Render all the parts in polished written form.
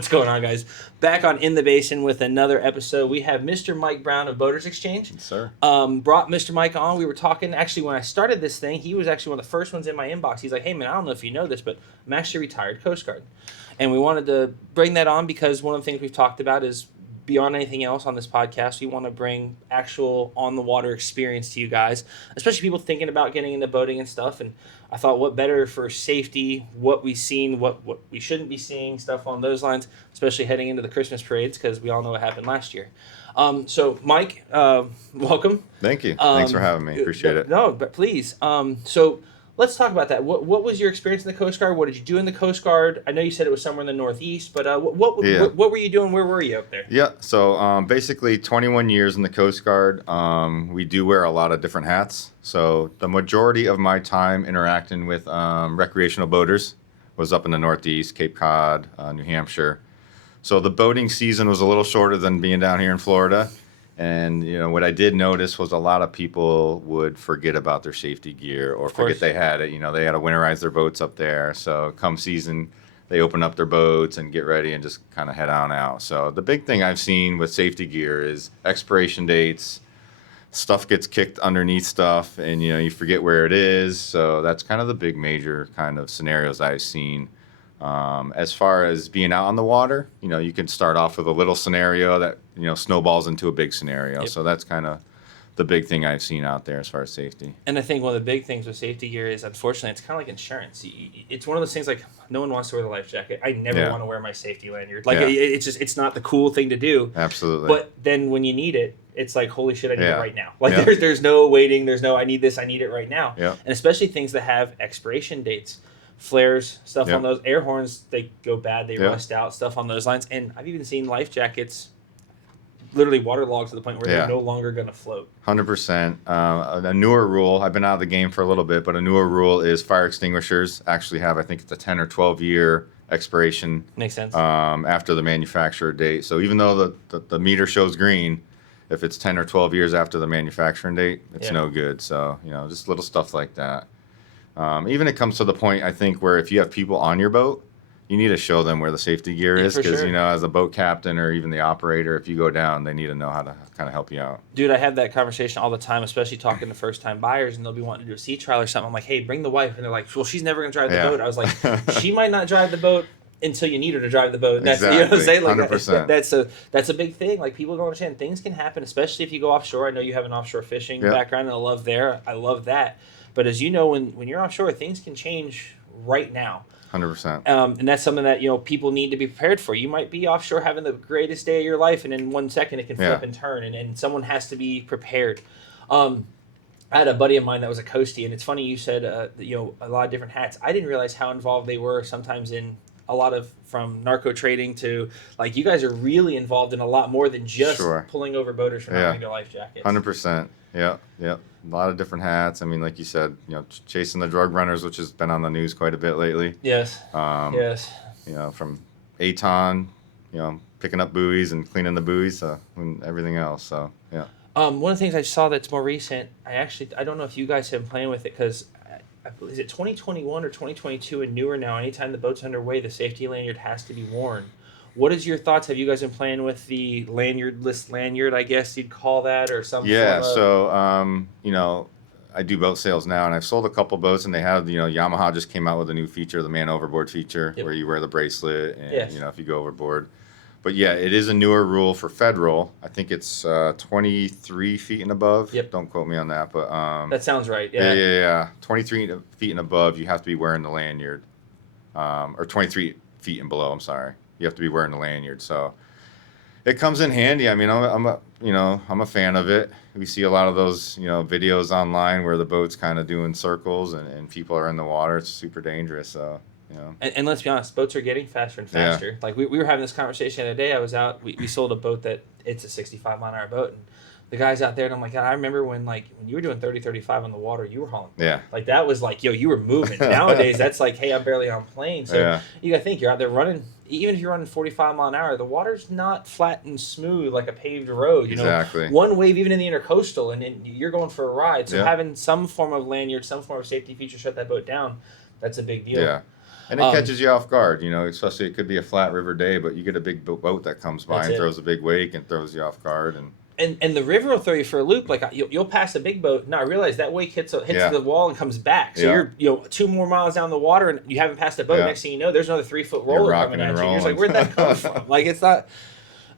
What's going on, guys? Back on In the Basin with another episode. We have Mr. Mike Brown of Boaters Exchange. Yes, sir. Brought Mr. Mike on. We were talking, actually, when I started this thing, he was actually one of the first ones in my inbox. He's like, hey, man, I don't know if you know this, but I'm actually retired Coast Guard. And we wanted to bring that on because one of the things we've talked about is beyond anything else on this podcast, we want to bring actual on-the-water experience to you guys, especially people thinking about getting into boating and stuff. And I thought, what better for safety, what we've seen, what we shouldn't be seeing, stuff on those lines, especially heading into the Christmas parades, because we all know what happened last year. So, Mike, welcome. Thank you. Thanks for having me. Appreciate it. No, but please. So let's talk about that. What was your experience in the Coast Guard? What did you do in the Coast Guard? I know you said it was somewhere in the Northeast, but what were you doing? Where were you up there? Yeah, so basically 21 years in the Coast Guard. We do wear a lot of different hats. So the majority of my time interacting with recreational boaters was up in the Northeast, Cape Cod, New Hampshire. So the boating season was a little shorter than being down here in Florida. And, you know, what I did notice was a lot of people would forget about their safety gear or forget they had it. You know, they had to winterize their boats up there. So come season, they open up their boats and get ready and just kind of head on out. So the big thing I've seen with safety gear is expiration dates. Stuff gets kicked underneath stuff and, you know, you forget where it is. So that's kind of the big major kind of scenarios I've seen. As far as being out on the water, you know, you can start off with a little scenario that, you know, snowballs into a big scenario. Yep. So that's kind of the big thing I've seen out there as far as safety. And I think one of the big things with safety gear is, unfortunately, it's kind of like insurance. It's one of those things like no one wants to wear the life jacket. I never want to wear my safety lanyard. Like it's not the cool thing to do. Absolutely. But then when you need it, it's like, holy shit, I need it right now. Like there's no waiting. There's no, I need this, I need it right now. Yeah. And especially things that have expiration dates. Flares, stuff on those air horns, they go bad, they rust out, stuff on those lines. And I've even seen life jackets literally waterlogged to the point where they're no longer going to float. 100%. A newer rule, I've been out of the game for a little bit, but a newer rule is fire extinguishers actually have, I think it's a 10 or 12 year expiration. Makes sense. After the manufacturer date. So even though the meter shows green, if it's 10 or 12 years after the manufacturing date, it's no good. So, you know, just little stuff like that. Even it comes to the point, I think, where if you have people on your boat, you need to show them where the safety gear is because, you know, as a boat captain or even the operator, if you go down, they need to know how to kind of help you out. Dude, I have that conversation all the time, especially talking to first-time buyers, and they'll be wanting to do a sea trial or something. I'm like, hey, bring the wife. And they're like, well, she's never going to drive the boat. I was like, she might not drive the boat until you need her to drive the boat. And that's, exactly. You know what I'm saying? Like, 100%. That's a big thing. Like, people don't understand. Things can happen, especially if you go offshore. I know you have an offshore fishing background, and I love that. But as you know, when you're offshore, things can change right now. 100%. And that's something that, you know, people need to be prepared for. You might be offshore having the greatest day of your life, and in 1 second it can flip and turn, and someone has to be prepared. I had a buddy of mine that was a coastie, and it's funny you said, you know, a lot of different hats. I didn't realize how involved they were sometimes in a lot of, from narco trading to, like, you guys are really involved in a lot more than just pulling over boaters from having their life jackets. 100%. Yeah. A lot of different hats. I mean, like you said, you know, chasing the drug runners, which has been on the news quite a bit lately. Yes. Yes. You know, from ATON, you know, picking up buoys and cleaning the buoys and everything else. So, yeah. One of the things I saw that's more recent, I don't know if you guys have been playing with it because, is it 2021 or 2022 and newer now? Anytime the boat's underway, the safety lanyard has to be worn. What is your thoughts? Have you guys been playing with the lanyardless lanyard, I guess you'd call that, or something? Yeah, so, you know, I do boat sales now, and I've sold a couple boats, and they have, you know, Yamaha just came out with a new feature, the man overboard feature, where you wear the bracelet, and, you know, if you go overboard. But, yeah, it is a newer rule for federal. I think it's 23 feet and above. Yep. Don't quote me on that, but... that sounds right, Yeah. 23 feet and above, you have to be wearing the lanyard. Or 23 feet and below, I'm sorry. You have to be wearing the lanyard, so it comes in handy. I mean, I'm a fan of it. We see a lot of those, you know, videos online where the boat's kind of doing circles and people are in the water. It's super dangerous, so, you know. And let's be honest, boats are getting faster and faster. Yeah. Like we were having this conversation the other day. I was out. We sold a boat that it's a 65-mile-an-hour boat, and the guy's out there, and I'm like, God, I remember when you were doing 30, 35 on the water, you were hauling. Yeah. Like, that was like, yo, you were moving. Nowadays, that's like, hey, I'm barely on plane. So you got to think, you're out there running, even if you're running 45 mile an hour, the water's not flat and smooth like a paved road. You know, one wave, even in the intercoastal, and you're going for a ride. So having some form of lanyard, some form of safety feature shut that boat down, that's a big deal. Yeah. And it catches you off guard, especially it could be a flat river day, but you get a big boat that comes by and throws a big wake and throws you off guard. And the river will throw you for a loop. Like you'll pass a big boat. Now I realize that wake hits the wall and comes back. So you're 2 more miles down the water and you haven't passed a boat. Next thing you know, there's another 3-foot roller coming at you. You're like, where'd that come from? Like it's not.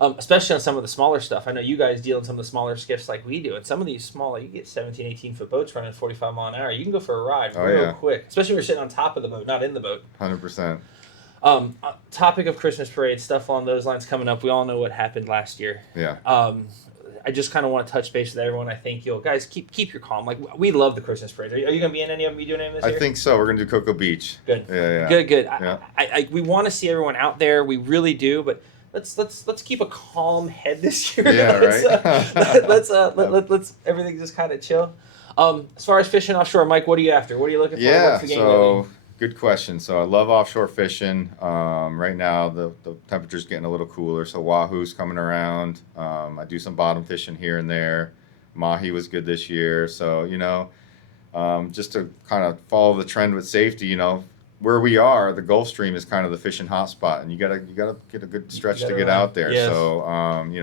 Especially on some of the smaller stuff. I know you guys deal in some of the smaller skiffs like we do. And some of these smaller, you get 17, 18-foot boats running 45 mile an hour. You can go for a ride real quick. Especially when you're sitting on top of the boat, not in the boat. 100%. Topic of Christmas parade, stuff along those lines coming up. We all know what happened last year. Yeah. I just kind of want to touch base with everyone. I think you'll guys keep your calm. Like we love the Christmas parade. Are you going to be in any of them? You doing any of this year? I think so. We're going to do Cocoa Beach. Good. Yeah. Good. Yeah. We want to see everyone out there. We really do. But let's keep a calm head this year. Yeah, right. Let's everything just kind of chill. As far as fishing offshore, Mike, what are you after? What are you looking for? Yeah. What's the game Good question. So I love offshore fishing. Right now the temperature's getting a little cooler, so wahoo's coming around. I do some bottom fishing here and there. Mahi was good this year. So just to kind of follow the trend with safety, where we are, the Gulf Stream is kind of the fishing hotspot, and you gotta get a good stretch to get out there. Yes. So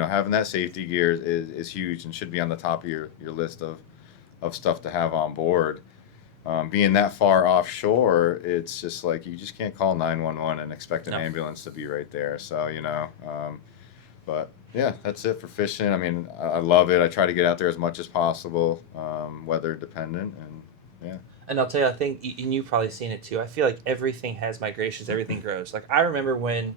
having that safety gear is huge and should be on the top of your list of stuff to have on board. Being that far offshore, it's just like you just can't call 911 and expect an ambulance to be right there. So but yeah, that's it for fishing. I mean, I love it. I try to get out there as much as possible, weather dependent, and yeah. And I'll tell you, I think, and you've probably seen it too, I feel like everything has migrations, everything grows. Like, I remember when,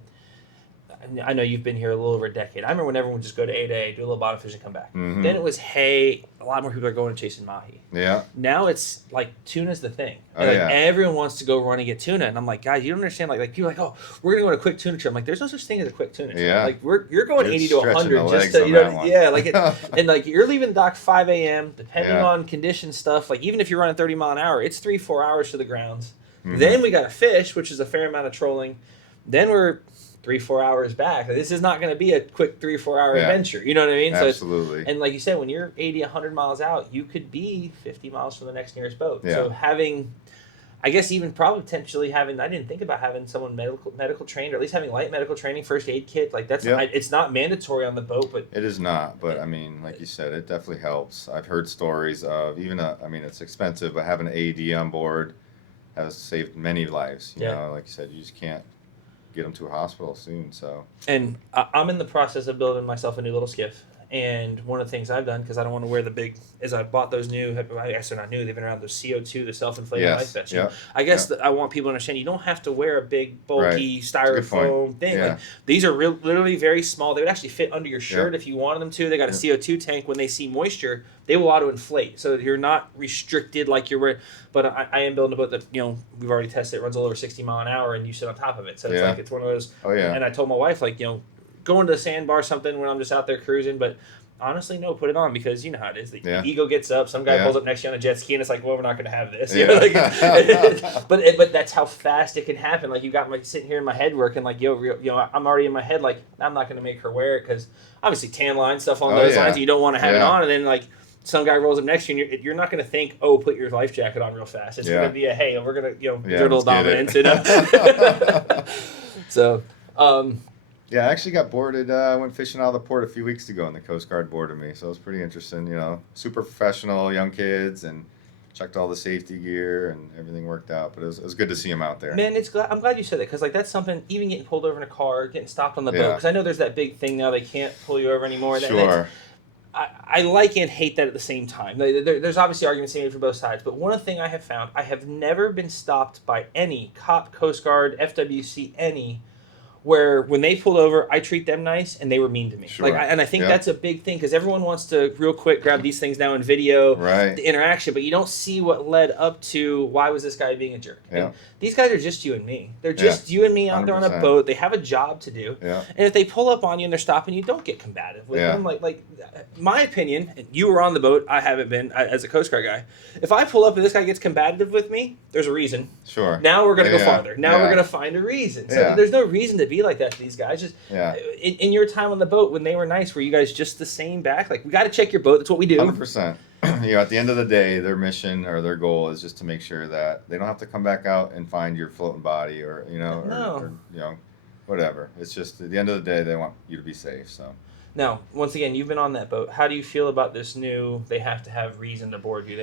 I know you've been here a little over a decade. I remember when everyone would just go to A, do a little bottom fishing, come back. Mm-hmm. Then it was, hey, a lot more people are going and chasing mahi. Yeah. Now it's like tuna's the thing. Oh, And yeah. everyone wants to go run and get tuna. And I'm like, guys, you don't understand. Like people are like, oh, we're going to go on a quick tuna trip. I'm like, there's no such thing as a quick tuna trip. Yeah. Like you're going You're 80 to stretching 100 the just legs to, on you know, that one. yeah, like it, and like you're leaving the dock 5 a.m. depending Yeah. on condition stuff. Like even if you're running 30 mile an hour, it's 3-4 hours to the grounds. Mm-hmm. Then we got to fish, which is a fair amount of trolling. Then we're 3-4 hours back. This is not going to be a quick 3-4 hour adventure. You know what I mean? Absolutely. So and like you said, when you're 80, 100 miles out, you could be 50 miles from the next nearest boat. Yeah. So having, I guess even probably potentially having, I didn't think about having someone medical trained, or at least having light medical training, first aid kit. Like that's, it's not mandatory on the boat, but. It is not, but I mean, like you said, it definitely helps. I've heard stories of even it's expensive, but having an AED on board has saved many lives. You know, like you said, you just can't get them to a hospital soon. So, and I'm in the process of building myself a new little skiff. And one of the things I've done, because I don't want to wear the big, is I bought those new, I guess they're not new, they've been around, those CO2, the self-inflating life vests. Yeah. I guess that I want people to understand you don't have to wear a big, bulky styrofoam thing. Yeah. Like, these are literally very small. They would actually fit under your shirt if you wanted them to. They got a CO2 tank. When they see moisture, they will auto-inflate. So you're not restricted like you're wearing. But I am building a boat that, we've already tested. It runs all over 60 mile an hour, and you sit on top of it. So it's like, it's one of those. Oh, yeah. And I told my wife, like, going to the sandbar or something when I'm just out there cruising, but honestly, no, put it on, because you know how it is. The ego gets up. Some guy pulls up next to you on a jet ski, and it's like, well, we're not going to have this. But that's how fast it can happen. Like, you got me sitting here in my head working, like, I'm already in my head, like, I'm not going to make her wear it, because obviously tan line, stuff along those lines, you don't want to have it on, and then, like, some guy rolls up next to you, and you're not going to think, oh, put your life jacket on real fast. It's going to be a, hey, we're going to, exert a little dominance. So, yeah, I actually got boarded. I went fishing out of the port a few weeks ago, and the Coast Guard boarded me. So it was pretty interesting. Super professional, young kids, and checked all the safety gear, and everything worked out. But it was good to see them out there. Man, I'm glad you said that, because like that's something. Even getting pulled over in a car, getting stopped on the boat, because I know there's that big thing now, they can't pull you over anymore. Sure. I like and hate that at the same time. There's obviously arguments made for both sides, but one thing I have found, I have never been stopped by any cop, Coast Guard, FWC, any, where when they pulled over, I treat them nice, and they were mean to me. Sure. And I think that's a big thing, because everyone wants to real quick grab these things now in video, the interaction, but you don't see what led up to why was this guy being a jerk. Yeah. And these guys are just you and me. They're just you and me out there on a 100%. boat. They have a job to do. Yeah. And if they pull up on you and they're stopping you, don't get combative with them. Like my opinion, and you were on the boat, I haven't been, as a Coast Guard guy. If I pull up and this guy gets combative with me, there's a reason. Sure. Now we're going to go farther. Now we're going to find a reason. So there's no reason to be like that to these guys. Just in your time on the boat, when they were nice, were you guys just the same back? Like, we got to check your boat. That's what we do. 100%. at the end of the day, their mission or their goal is just to make sure that they don't have to come back out and find your floating body or No. or whatever. It's just at the end of the day, they want you to be safe. So. Now, once again, you've been on that boat. How do you feel about this new? They have to have reason to board you.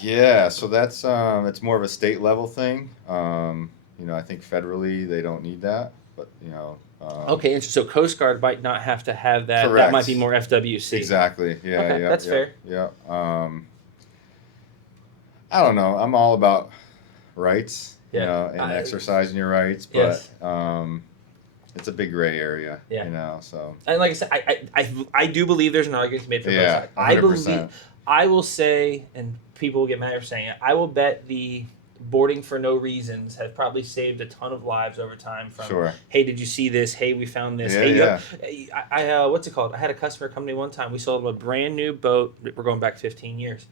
Yeah, so that's it's more of a state level thing. I think federally they don't need that, but Okay, and so Coast Guard might not have to have that. Correct. That might be more FWC. Exactly. Yeah. Okay, Yeah. that's yeah, fair. Yeah. I don't know. I'm all about rights, Yeah. and exercising your rights, but Yes. it's a big gray area, Yeah. So. And like I said, I do believe there's an argument to be made for both Yeah, sides. I 100%. believe. I will say, and people will get mad for saying it. I will bet the boarding for no reasons has probably saved a ton of lives over time. From Sure. hey, did you see this? Hey, we found this. Yeah, Hey, I what's it called? I had a customer come to me one time. We sold him a brand new boat. We're going back 15 years.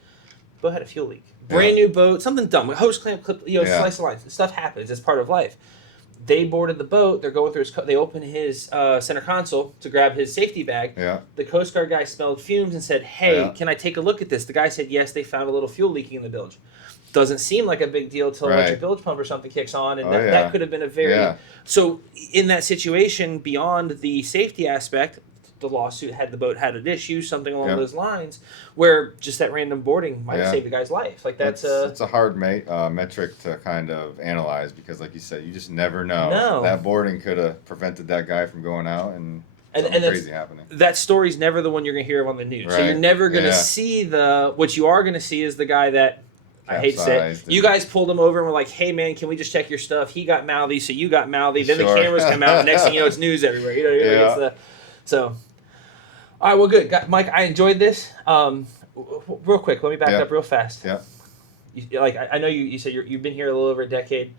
Boat had a fuel leak. Brand new boat, something dumb. Hose clamp clip, slice of line. Stuff happens. It's part of life. They boarded the boat. They're going through his. They open his center console to grab his safety bag. Yeah. The Coast Guard guy smelled fumes and said, "Hey, Yeah. can I take a look at this?" The guy said, "Yes, they found a little fuel leaking in the bilge." Doesn't seem like a big deal till Right. your bilge pump or something kicks on, and Oh, that, yeah. that could have been a very. Yeah. So in that situation, beyond the safety aspect, the lawsuit had the boat had an issue, something along Yeah. those lines, where just that random boarding might have Yeah. saved the guy's life. Like that's it's a hard metric to kind of analyze because, like you said, you just never know. No. That boarding could have prevented that guy from going out and something that's- crazy happening. that story's never the one you're going to hear of on the news. So Right. you're never going to Yeah. see what you are going to see is the guy that, I hate to say it, Capsized you and- guys pulled him over and were like, hey man, can we just check your stuff? He got mouthy, so you got mouthy. Then Sure. the cameras come out, and next thing you know, it's news everywhere. Yeah. So, all right, well, good. Mike, I enjoyed this. Real quick, let me back Yeah. up real fast. Yeah. I know you said you've been here a little over a decade.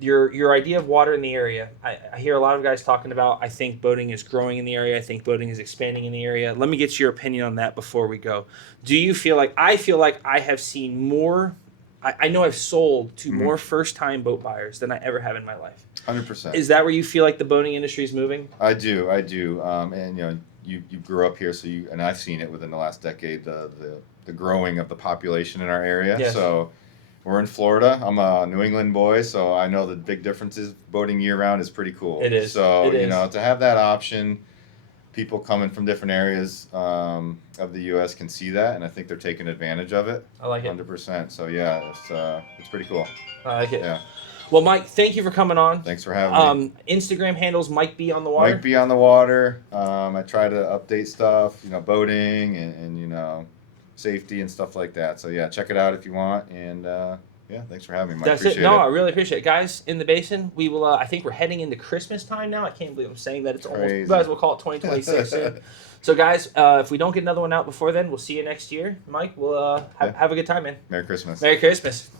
Your idea of water in the area, I hear a lot of guys talking about, I think boating is growing in the area. I think boating is expanding in the area. Let me get your opinion on that before we go. Do you feel like, I feel like I have seen more, I know I've sold to more first-time boat buyers than I ever have in my life. 100%. Is that where you feel like the boating industry is moving? I do. And you grew up here, so and I've seen it within the last decade, the growing of the population in our area. Yes. So we're in Florida. I'm a New England boy, so I know the big differences. Boating year round is pretty cool. It is. So It is. to have that option, people coming from different areas of the U.S. can see that, and I think they're taking advantage of it. I like it. 100%. So yeah, it's pretty cool. I like it. Yeah. Well, Mike, thank you for coming on. Thanks for having me. Instagram handles Mike B on the water. Might be on the water. I try to update stuff, boating and safety and stuff like that. So yeah, check it out if you want. And thanks for having me, Mike. That's it. Appreciate No, I really appreciate it. Guys, in the Basin, we will, I think we're heading into Christmas time now. I can't believe I'm saying that. It's almost, Crazy. you guys will call it 2026 soon. So guys, if we don't get another one out before then, we'll see you next year. Mike, we'll have a good time, man. Merry Christmas. Merry Christmas.